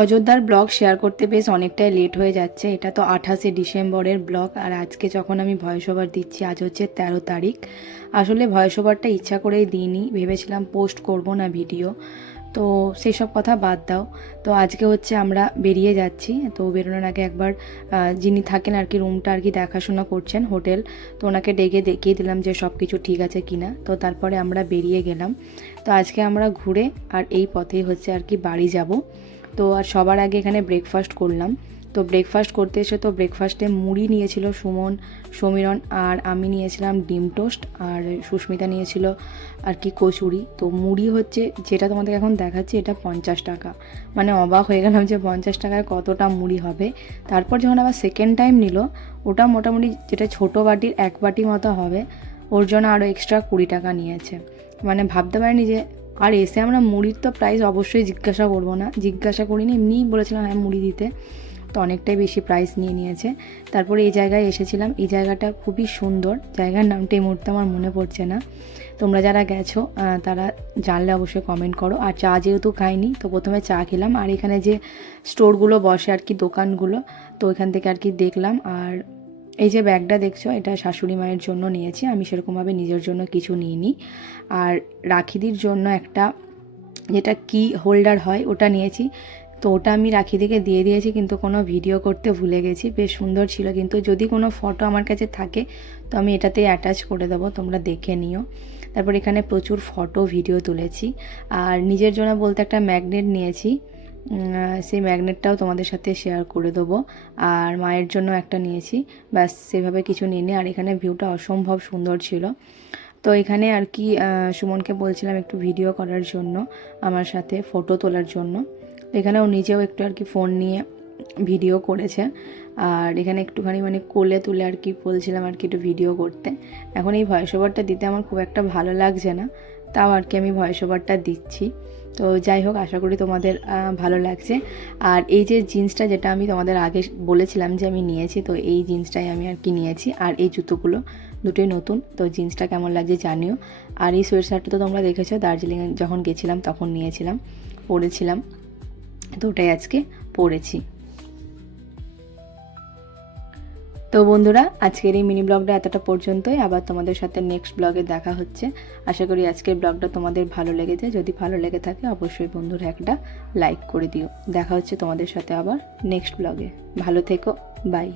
অযোধ্যার blog share করতে বেশ অনেকটাই লেট হয়ে যাচ্ছে। এটা তো 28শে ডিসেম্বরের ব্লগ, আর আজকে যখন আমি ভয়েস ওভার দিচ্ছি আজ হচ্ছে 13 তারিখ। আসলে ভয়েস ওভারটা ইচ্ছা করেই দিইনি, ভেবেছিলাম পোস্ট করব না ভিডিও, তো সেই সব কথা বাদ দাও। তো আজকে হচ্ছে আমরা বেরিয়ে যাচ্ছি। তো বেরোনোর আগে একবার যিনি থাকেন আর কি রুমটা আর কি দেখাশোনা করছেন, হোটেল, তো ওনাকে ডেকে দেখিয়ে দিলাম যে সব কিছু ঠিক আছে কিনা। তো তারপরে আমরা বেরিয়ে গেলাম। তো আজকে আমরা ঘুরে আর এই পথেই হচ্ছে আর কি বাড়ি যাব। তো আর সবার আগে এখানে ব্রেকফাস্ট করলাম। তো ব্রেকফাস্ট করতে এসে তো ব্রেকফাস্টে মুড়ি নিয়েছিল সুমন, সমীরণ, আর আমি নিয়েছিলাম ডিম টোস্ট, আর সুস্মিতা নিয়েছিল আর কি কচুরি। তো মুড়ি হচ্ছে যেটা তোমাদের এখন দেখাচ্ছি এটা 50 টাকা। মানে অবাক হয়ে গেলাম যে 50 টাকায় কতটা মুড়ি হবে। তারপর যখন আবার সেকেন্ড টাইম নিল, ওটা মোটামুটি যেটা ছোটো বাটির 1 বাটি মতো হবে, ওর জন্য আরও এক্সট্রা 20 টাকা নিয়েছে। মানে ভাবতে পারিনি যে, আর এসে আমরা মুড়ির তো প্রাইস অবশ্যই জিজ্ঞাসা করবো না, জিজ্ঞাসা করিনি, এমনিই বলেছিলাম হ্যাঁ মুড়ি দিতে। তো অনেকটাই বেশি প্রাইস নিয়ে নিয়েছে। তারপরে এই জায়গায় এসেছিলাম, এই জায়গাটা খুবই সুন্দর, জায়গার নামটা এই মুহূর্তে আমার মনে পড়ছে না। তোমরা যারা গেছো তারা জানলে অবশ্যই কমেন্ট করো। আর চা যেহেতু খাইনি, তো প্রথমে চা খেলাম, আর এখানে যে স্টোরগুলো বসে আর কি দোকানগুলো, তো এখান থেকে আর কি দেখলাম। আর এই যে ব্যাগটা দেখছো এটা শাশুড়ি মায়ের জন্য নিয়েছি, আমি সেরকমভাবে নিজের জন্য কিছু নিইনি। আর রাখিদির জন্য একটা যেটা কি হোল্ডার হয় ওটা নিয়েছি। তো ওটা আমি রাখিদিকে দিয়ে দিয়েছি, কিন্তু কোনো ভিডিও করতে ভুলে গেছি। বেশ সুন্দর ছিল, কিন্তু যদি কোনো ফটো আমার কাছে থাকে তো আমি এটাতেই অ্যাটাচ করে দেবো, তোমরা দেখে নিও। তারপর এখানে প্রচুর ফটো ভিডিও তুলেছি। আর নিজের জন্য বলতে একটা ম্যাগনেট নিয়েছি, সেই ম্যাগনেটটাও তোমাদের সাথে শেয়ার করে দেবো। আর মায়ের জন্য একটা নিয়েছি, ব্যাস সেভাবে কিছু নিইনি। আর এখানে ভিউটা অসম্ভব সুন্দর ছিল। তো এখানে আর কি সুমনকে বলছিলাম একটু ভিডিও করার জন্য, আমার সাথে ফটো তোলার জন্য। এখানে ও নিজেও একটু আর কি ফোন নিয়ে ভিডিও করেছে। আর এখানে একটুখানি মানে কোলে তুলে আর কি বলছিলাম আর কি একটু ভিডিও করতে। এখন এই ভয়েস ওভারটা দিতে আমার খুব একটা ভালো লাগছে না, তাও আর কি আমি ভয়েস ওভারটা দিচ্ছি। তো যাই হোক, আশা করি তোমাদের ভালো লাগছে। আর এই যে জিন্সটা যেটা আমি তোমাদের আগে বলেছিলাম যে আমি নিয়েছি, তো এই জিন্সটাই আমি আর কি নিয়েছি। আর এই জুতোগুলো দুটোই নতুন, তো জিন্সটা কেমন লাগছে জানিও। আর এই সোয়েট শার্টটা তো তোমরা দেখেছো, দার্জিলিংয়ে যখন গেছিলাম তখন নিয়েছিলাম, পরেছিলাম, তো ওটাই আজকে পরেছি। তো বন্ধুরা, আজকের এই মিনি ব্লগটা এতটা পর্যন্তই। আবার তোমাদের সাথে নেক্সট ব্লগে দেখা হচ্ছে। আশা করি আজকের ব্লগটা তোমাদের ভালো লেগেছে। যদি ভালো লেগে থাকে অবশ্যই বন্ধুরা একটা লাইক করে দিও। দেখা হচ্ছে তোমাদের সাথে আবার নেক্সট ব্লগে। ভালো থেকো, বাই।